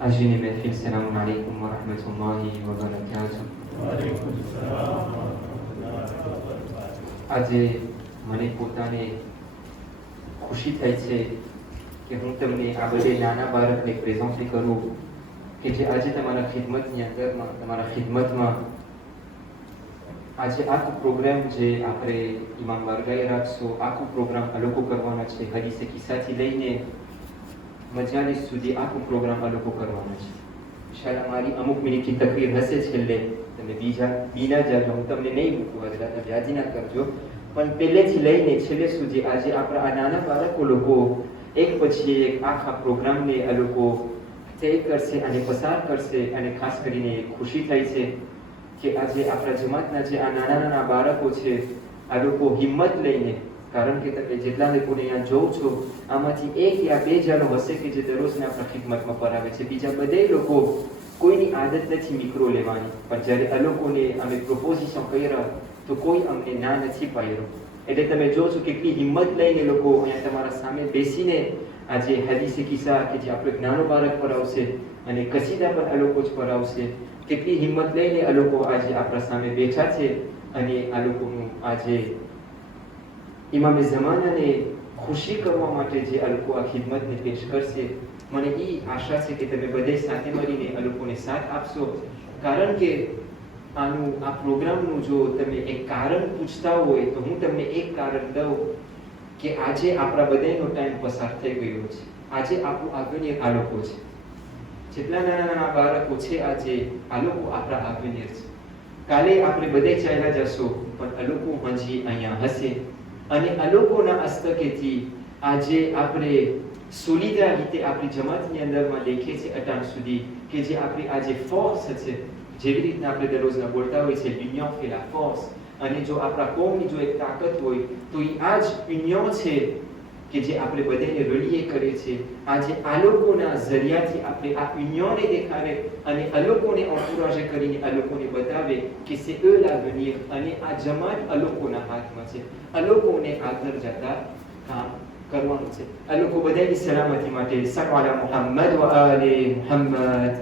أجيني بالخير السلام عليكم ورحمة الله وبركاته. આજે મને પોતાને ખુશી થાય છે કે હું તમને આ બધે નાના બાળકને પ્રેઝન્ટ કરું કે જે આજે તમારા ખિદમતની અંદરમાં તમારા ખિદમતમાં આજે આખો પ્રોગ્રામ જે આપણે ઇમામ વારગાએ રાખશો આખો પ્રોગ્રામ આ લોકો કરવાના છે. હદીસે કિસ્સાથી લઈને મજાલીસ સુધી આખો પ્રોગ્રામ આ લોકો કરવાનો છે. ઇન્શાઅલ્લાહ મારી અમુક મિનિટની તકરીર હશે છેલ્લે, તમે બીના જાજો, હું તમને નહીં મૂકવા જરા, તમે યાદી ના કરજો, પણ પહેલેથી લઈને છેલ્લે સુધી આજે આપણા આ નાના બાળકો લોકો એક પછી એક આખા પ્રોગ્રામને આ લોકો તય કરશે અને પસાર કરશે. અને ખાસ કરીને ખુશી થાય છે કે આજે આપણા જમાતના જે આ નાના નાના બાળકો છે આ લોકો હિંમત લઈને, કારણ કે તમે જેટલા લોકોને અહીંયા જોઉં છો આમાંથી એક યા બે જણો હશે કે જે દરરોજના આપણા ખિદમતમાં પરાવે છે, બીજા બધે લોકો કોઈની આદત નથી મિક્રો લેવાની, પણ જ્યારે આ લોકોને અમે પ્રોપોઝિશન કર્યા તો કોઈ અમને ના નથી પાડ્યો. એટલે તમે જોશો કેટલી હિંમત લઈને લોકો અહીંયા તમારા સામે બેસીને આજે હદીસે કિસ્સા કે જે આપણો એક નાનો બાળક પરાવશે અને કસીદા પણ આ લોકો જ પરાવશે, કેટલી હિંમત લઈને આ લોકો આજે આપણા સામે બેઠા છે. અને આ લોકોનું આજે ઇમામે ઝમાનાને ખુશી કરવા માટે જે આ લોકો આ ખિદમતને પેશ કરશે, મને એ આશા છે કે તમે બધે સાથે મળીને આ લોકોને સાથ આપશો. કારણ કે આ પ્રોગ્રામનું જો તમે એક કારણ પૂછતા હોય તો હું તમને એક કારણ દઉં કે આજે આપણા બધાનો ટાઈમ પસાર થઈ ગયો છે. આજે આપણું આગળની આ લોકો છે, જેટલા નાના નાના બાળકો છે આજે આ લોકો આપણા આગળની છે. કાલે આપણે બધે ચાલ્યા જશો પણ આ લોકો હજી અહીંયા હશે. અને આ લોકોના હસ્તકેથી આજે આપણે સુલિદા રીતે આપણી જમાતની અંદરમાં દેખે છે અટાણ સુધી કે જે આપણી આજે ફોર્સ છે, જેવી રીતના આપણે દરરોજના બોલતા હોય છે યુનિયન ફે લા ફોર્સ, અને જો આપણા કોમની જો એક તાકાત હોય તો એ આ જ યુનિયન છે કે જે આપણે બધાને રળીએ કરે છે. આજે આ લોકોના ઝરિયાથી આપણે આ યુનિયનને દેખાડે અને આ લોકોને એન્કોરેજ કરીને આ લોકોને બતાવે કે c'est eux l'avenir, અને આ જમાત આ લોકોના હાથમાં છે. આ લોકોને આગળ જતા કામ કરવાનું છે. આ લોકો બધાની સલામતી માટે સલ્લુ અલા મુહમ્મદ વ આલે Muhammad.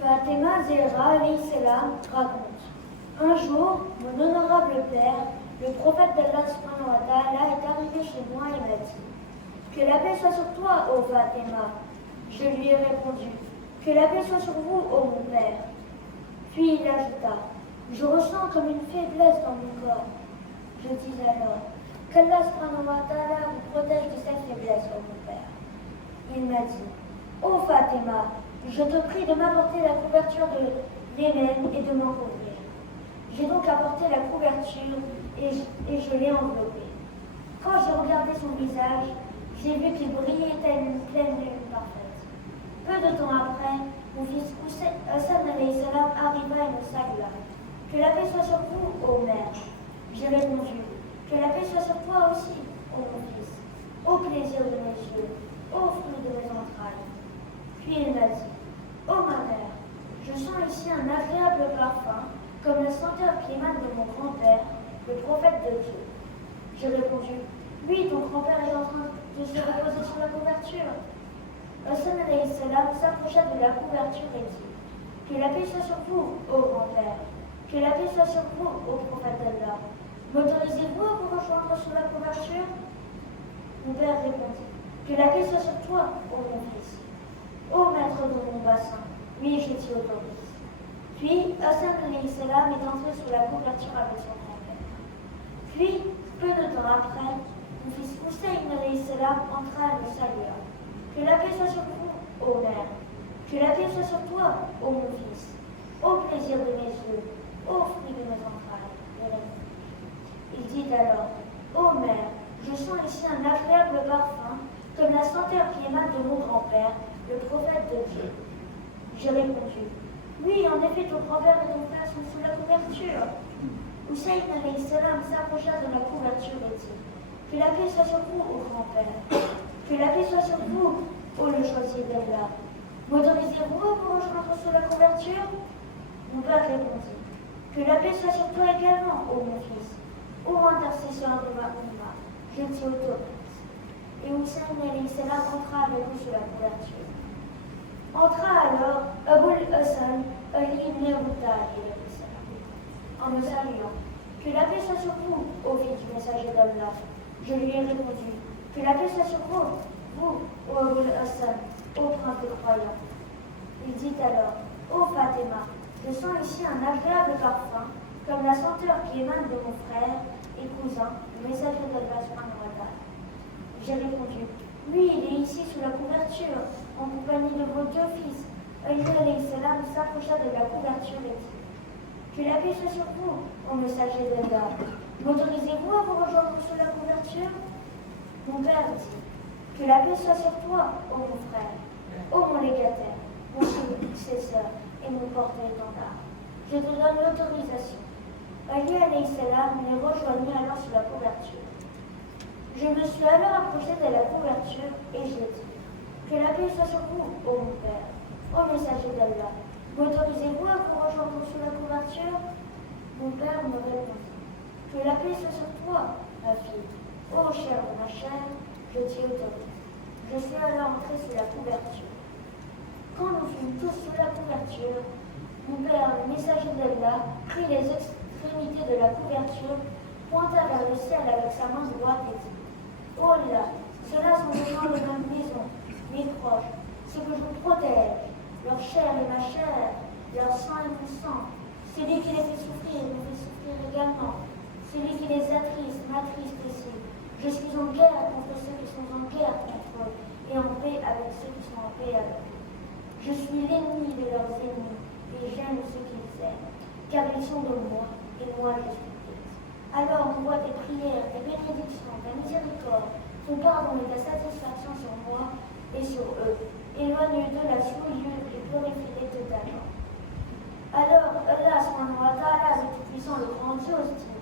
Fatima Zehra alayhi salam raconte: un jour, mon honorable père, le prophète d'Allah subhanahu wa ta'ala, est arrivé chez moi et m'a dit: que la paix soit sur toi, ô Fatima. Je lui ai répondu: que la paix soit sur vous, ô mon père. Puis il ajouta: je ressens comme une faiblesse dans mon corps. Je dis alors: qu'Allah subhanahu wa ta'ala vous protège de cette faiblesse, ô mon père. Il m'a dit: ô Fatima, je te prie de m'apporter la couverture de Yémen et de m'encouvrir. J'ai donc apporté la couverture et je l'ai enveloppée. Quand j'ai regardé son visage, j'ai vu qu'il brillait telle une pleine lune parfaite. Peu de temps après, mon fils Hassan alayhi salam arriva et me salua: que la paix soit sur vous, ô mère. J'ai répondu: que la paix soit sur toi aussi, ô mon fils. Au plaisir de mes yeux, au fruit de mes entrailles. Puis il m'a dit: ô ma mère, je sens ici un agréable parfum, comme la senteur qui émane de mon grand-père, le prophète de Dieu. J'ai répondu: oui, ton grand-père est en train de se reposer sur la couverture. Hassan alayhi salam s'approcha de la couverture et dit: que la paix soit sur vous, ô grand-père. Que la paix soit sur vous, ô prophète d'Allah. M'autorisez-vous à vous rejoindre sur la couverture? Mon père répondit: que la paix soit sur toi, ô mon fils. Ô maître de mon bassin, oui, je t'y autorise. Puis Hassan alayhi salam est entré sous la couverture avec son grand-père. Puis, peu de temps après, mon fils Hussein alayhi salam entra et me salua: que la paix soit sur vous, ô mère. Que la paix soit sur toi, ô mon fils. Au plaisir de mes yeux, au fruit de mes entrailles. Il dit alors: ô mère, je sens ici un agréable parfum, comme la senteur qui émane de mon grand-père, le prophète de Dieu. J'ai répondu: oui, en effet, ton grand-père et ton frère sont sous la couverture. Hussein alayhi salam s'approcha de la couverture et dit que la paix soit sur vous, ô grand-père. Que la paix soit sur vous, ô le choisi d'Allah. M'autorisez-vous à vous rejoindre sous la couverture? Mon père répondit que la paix soit sur toi également, ô mon fils, ô intercesseur de ma Ummah. Je t'y autorise. Et Hussein alayhi salam entra avec nous sous la couverture. Entra alors Abul Hassan Ali ibn Abi Talib en me saluant. Que la paix soit sur vous, ô fils du messager d'Allah. Je lui ai répondu. Que la paix soit sur vous, vous, ô Abul Hassan, ô prince des croyants. Il dit alors, ô Fatima, je sens ici un agréable parfum, comme la senteur qui émane de mon frère et cousin, le messager d'Allah subhanahu wa ta'ala. J'ai répondu, oui, il est ici sous la couverture, en compagnie de vos deux fils. Ali alayhi salam s'approcha de la couverture et dit, que la paix soit sur vous, ô messager d'Allah. M'autorisez-vous à vous rejoindre sous la couverture? Mon père dit, que la paix soit sur toi, ô mon frère, ô mon légataire, mon successeur et mon porte-étendard. Je te donne l'autorisation. Ali alayhi salam les rejoignit alors sous la couverture. Je me suis alors approché de la couverture et j'ai dit, que la paix soit sur vous, ô mon père, ô messager d'Allah. M'autorisez-vous à vous rejoindre sous la couverture? Mon père me répondit, que la paix soit sur toi, ma fille. Ô chair de ma chair, je t'y autorise. Je suis alors entré sous la couverture. Quand nous fûmes tous sous la couverture, mon père, le messager d'Allah, prit les extrémités de la couverture, pointa vers le ciel avec sa main droite et dit, oh là, ceux-là sont des gens de ma maison, mes proches, ceux que je protège, leur chair est ma chair, leur sang est mon sang. Celui qui les fait souffrir me fait souffrir également. Celui qui les attriste m'attriste aussi. Je suis en guerre contre ceux qui sont en guerre contre eux, et en paix avec ceux qui sont en paix avec eux. Je suis l'ennemi de leurs ennemis, et j'aime ceux qui les aiment, car ils sont de moi, et moi je suis d'eux. Alors on voit tes prières, tes bénédictions, ta miséricorde, ton pardon et ta satisfaction sur moi et sur eux. Éloigne de la souillure et purifie-les totalement. Alors Allah subhanahu wa ta'ala, le tout-puissant, le grandiose, dit,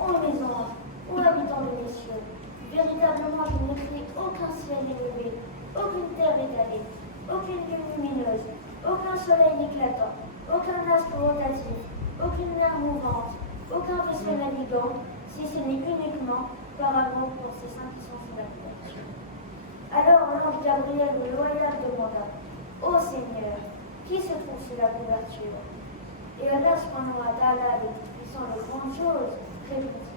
ô mes anges, ô habitants des cieux, véritablement je n'écris aucun ciel élevé, aucune terre étalée, aucune lune lumineuse, aucun soleil éclatant, aucun astre rotatif, aucune mer mouvante, aucun vaisseau navigant, si ce n'est uniquement par amour pour ces saints qui sont sous la couverture. Alors l'ange Gabriel le loyal demanda, ô Seigneur, qui se trouve sous la couverture? Et Allah subhanahu wa ta'ala, le tout-puissant, le grandiose, répondit,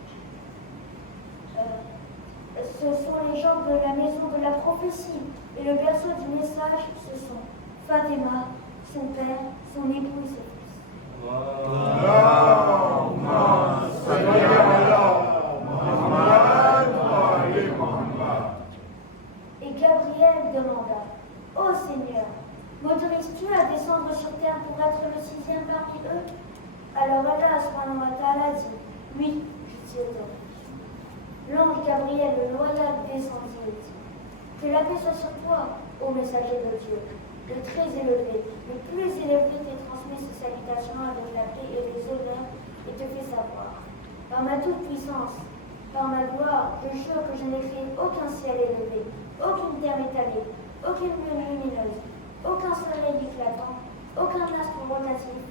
ce sont les gens de la maison de la prophétie, et le berceau du message, ce sont Fatima, son père, son époux et ses fils. Et Gabriel demanda, ô Seigneur, m'autorises-tu à descendre sur terre pour être le sixième parmi eux? Alors Allah subhanahu wa ta'ala dit, oui, je t'y autorise. L'ange Gabriel, le loyal, descendit et dit, que la paix soit sur toi, ô messager de Dieu, le très élevé, le plus élevé te transmet ses salutations avec la paix et les honneurs et te fait savoir. Par ma toute-puissance, par ma gloire, je jure que je n'ai créé aucun ciel élevé, aucune terre étalée, aucune lune lumineuse, aucun soleil éclatant, aucun astre rotatif,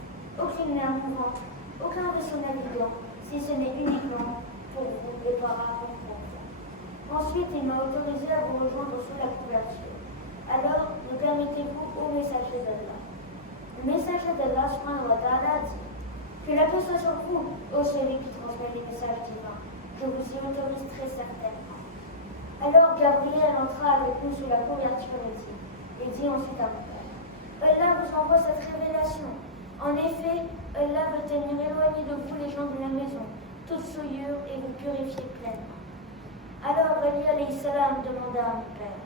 aucune mer mouvante, aucun vaisseau navigant, si ce n'est uniquement pour vous et par amour pour vous. Ensuite, il m'a autorisé à vous rejoindre sous la couverture. Alors, me permettez-vous au messager d'Allah. Le messager d'Allah subhanahu wa ta'ala dit, que la paix soit sur vous, ô celui qui transmet les messages divins. Je vous y autorise très certainement. Alors Gabriel entra avec nous sous la couverture et dit ensuite à mon père, Allah vous envoie cette révélation. En effet, Allah veut tenir éloigné de vous les gens de la maison, toute souillure, et vous purifier pleinement. Alors Ali alayhi salam demanda à mon père,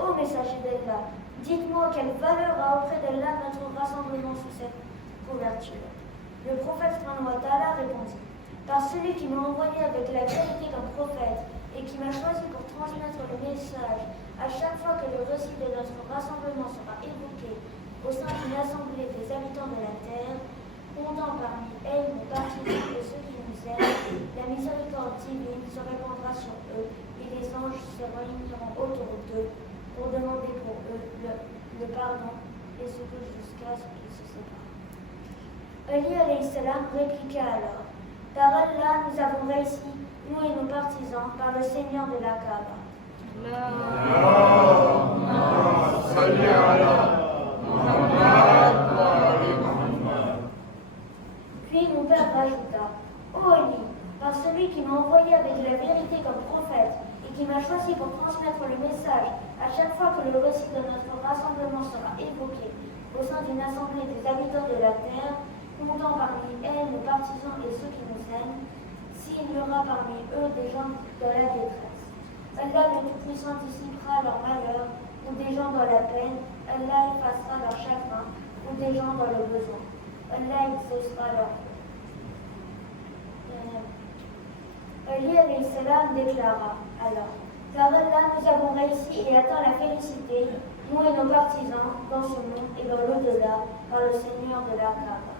ô messager d'Allah, dites-moi quelle valeur a auprès d'Allah notre rassemblement sous cette couverture. Le prophète subhanahu wa ta'ala répondit, par celui qui m'a envoyé avec la qualité d'un prophète et qui m'a choisi pour transmettre le message, à chaque fois que le récit de notre rassemblement sera évoqué au sein d'une assemblée des habitants de la terre, comptant parmi elles nos partisans et ceux qui nous aiment, divine se répandra sur eux et les anges se réuniront autour d'eux pour demander pour eux le pardon et ce que jusqu'à ce qu'ils se séparent. Ali alayhi salam répliqua alors: Par Allah, nous avons réussi, nous et nos partisans, par le Seigneur de la Kaaba. Puis mon père rajouta: Ô Ali, par celui qui m'a envoyé avec la vérité comme prophète et qui m'a choisi pour transmettre le message à chaque fois que le récit de notre rassemblement sera évoqué au sein d'une assemblée des habitants de la terre, comptant parmi elles nos partisans et ceux qui nous aiment, s'il y aura parmi eux des gens dans la détresse. Allah le Tout-Puissant dissipera leur malheur, ou des gens dans la peine, Allah effacera leur chagrin, ou des gens dans le besoin. Allah exaucera leur vœu. Ali alayhi salam déclara alors: Par Allah, nous avons réussi et atteint la félicité, nous et nos partisans, dans ce monde et dans l'au-delà, par le Seigneur de la Kaaba.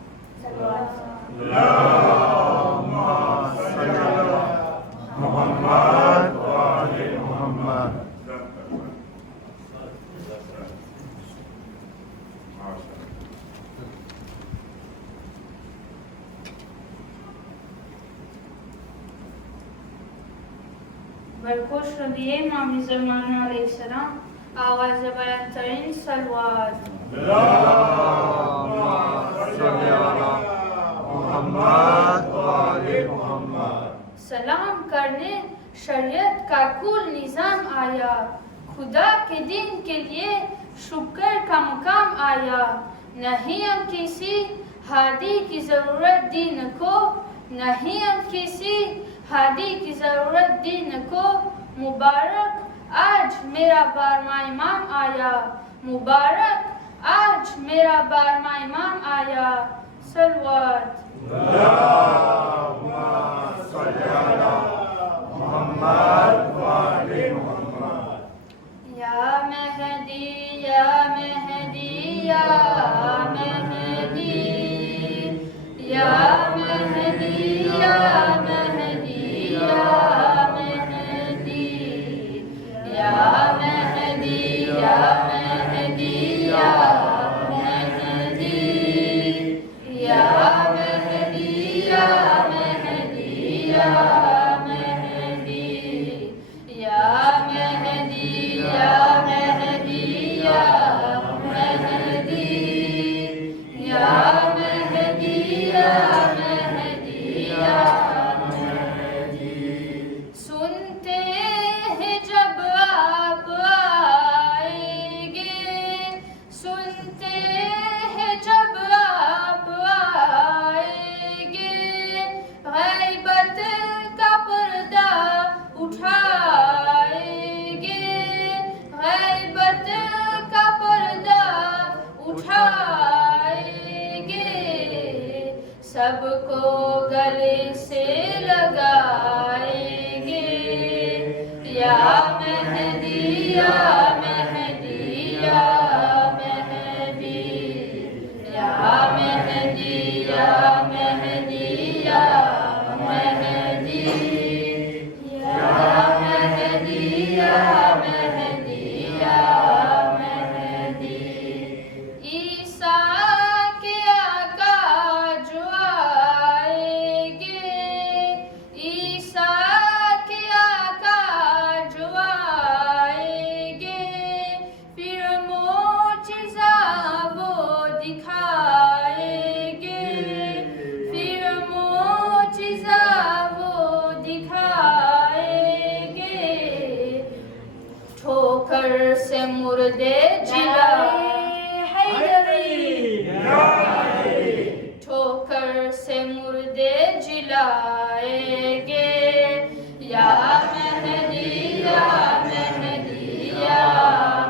बरको शदिए इमाम ज़माना अलैहिस्सलाम आवाज़ बुलंद तरीन सलवात सलाम करने शरीयत का कुल निज़ाम आया, खुदा के दिन के लिए शुक्र का मुकाम आया। नहीं हम किसी हादी की ज़रूरत दीन को, नहीं हम किसी हादी की ज़रूरत दीन को। मुबारक आज मेरा 12वां इमाम आया, मुबारक आज मेरा 12वां इमाम आया। सलवात या मेहदी या मेहदी या मेहदी या मेहदी या मेहदी या मेहदी या मेहदी या मेहदी या मेहदी या मेहदी या मेहदी या मेहदी या मेहदी या मेहदी या मेहदी या मेहदी या मेहदी या मेहदी। सुनते हैं जब आप आएंगे, सुनते हैं जब आप आएंगे, गैबत का पर्दा उठाएंगे, गैबत का पर्दा उठाएंगे, सबको गले से लगाएंगे। या मेहदी या मेहदी या मेहदी या मेहदी या मेहदी या मेहदी या मेहदी या मेहदी या मेहदी। ईसा के आका जो आएंगे, ईसा के आका जो आएंगे, फिर मोजिज़ा वो दिखाएंगे, फिर मोजिज़ा वो दिखाएंगे। ठोकर से मुर्दे जिलाए ठोकर से मुर्दे जिलाएंगे। या मेहदी या मेहदी या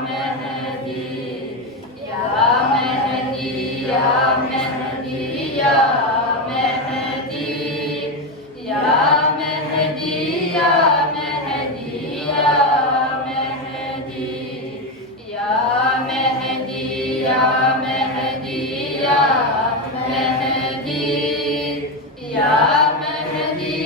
मेहदी या मेहदी या मेहदी या मेहदी या मेहदी या मेहदी या मेहदी या मेहदी या मेहदी या मेहदी या मेहदी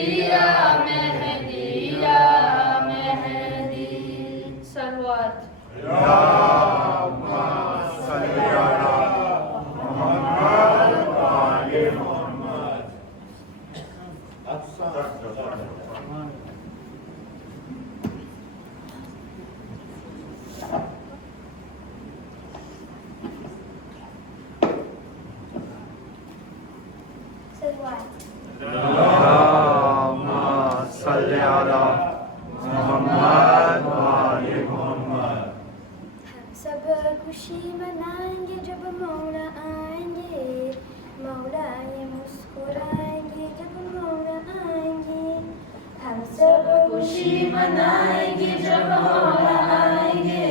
खुशी मनाएंगे जब मौला आएंगे,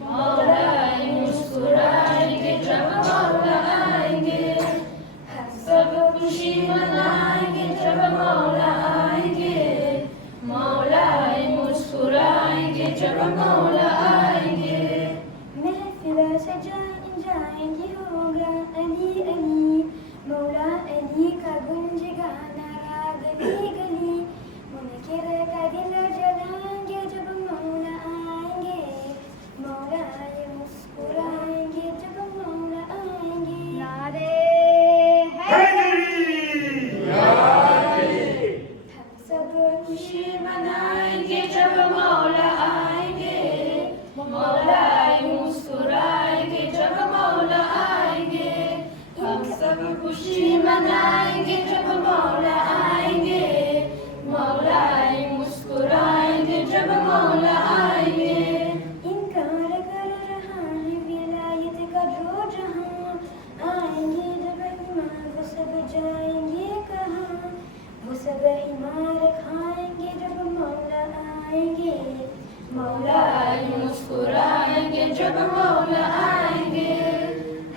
मौला मुस्कुराएंगे जब मौला आएंगे। हम सब खुशी मनाएंगे जब मौला आएंगे, मौला मुस्कुराएंगे जब मौला आएंगे। महफिल जाएंगे होगा अली अली, मौला अली का गुंजगाना गली गली। मुनकिर का दिल जलाएंगे जब मौला आएंगे, मौला मुस्कुराएंगे जब मौला आएंगे। नारे हम सब खुशी मनाएंगे जब मौला आएंगे, मौला मुस्कुराएंगे जब मौला आएंगे। हम सब खुशी मनाएंगे जब मौला आएंगे, मौला मुस्कुराएंगे जब मौला आएंगे। इनकार कर रहा है विलायत का जो जहां, आएंगे जब इमाम वो सब जाएंगे कहाँ, वो सब हिमार खाएंगे जब मौला आएंगे, मौला मुस्कुराएंगे जब मौला आएंगे।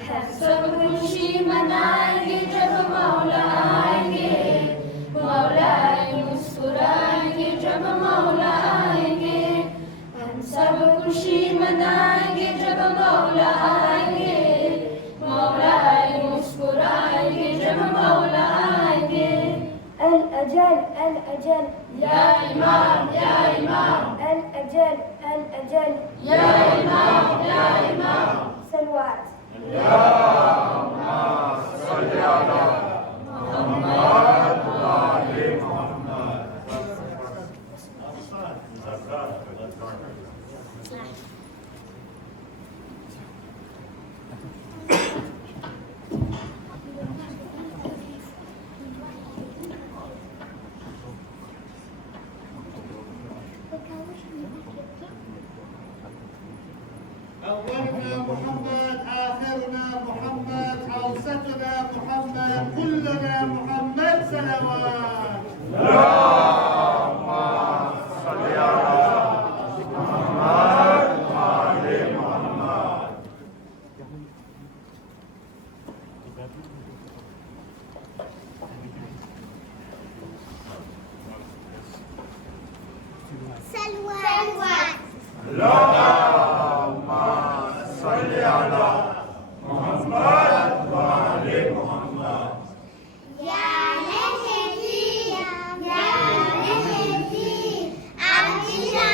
हम सब खुशी मनाएंगे जब मौला आएंगे, मौला मुस्कुराएंगे जब मौला आएंगे। हम सब खुशी मनाएंगे जब मौला आएंगे, मौला मुस्कुराएंगे जब मौला आएंगे। अल अजल या इमाम या इमाम, अल अजल या इमाम या इमाम। सलवात। أولنا محمد، آخرنا محمد، أوسطنا محمد، كلنا محمد. صلوات. اللهم صل على محمد وآل محمد. सलवात। اللهم صل على محمد وآل محمد. या नहदी अब्दिना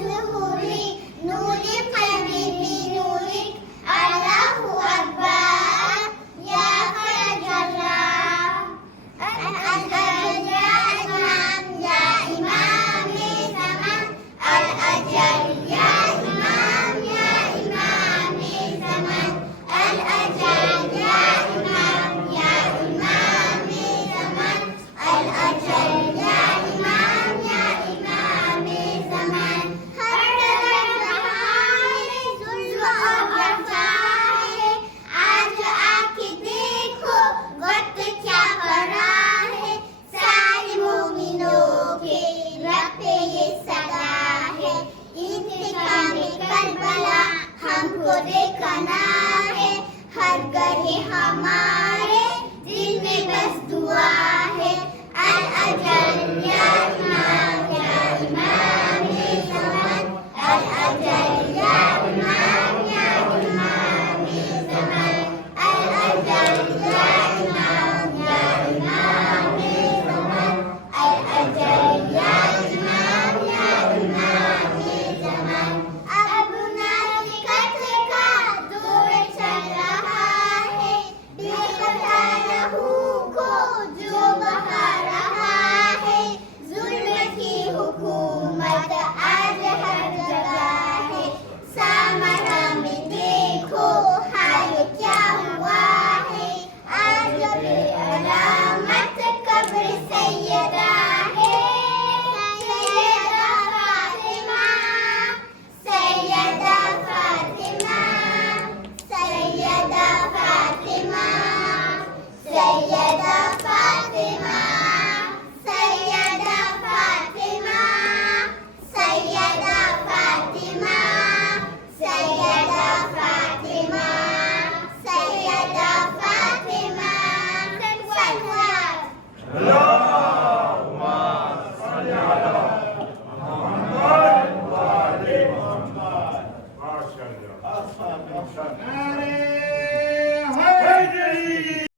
ज़ुहुरी नूरी क़ल्बी नूरी अल्लाहु अकबर या फजल्लाह अल-अजल या इमाम या इमाम ज़मान अल-अजल या इमाम ज़मान अल-अजल या इमाम ज़मान अल-अजल या इमाम ज़मान। हर तरफ बहारे जुल्म और वफा है, आज आके देखो वक्त क्या पड़ा है। सारे मोमिनों के रब पे ये सदा है, इंतकाम करबला हमको देखना है। हर गहे हमारे दिल में बस दुआ है, अल-अजल أصفر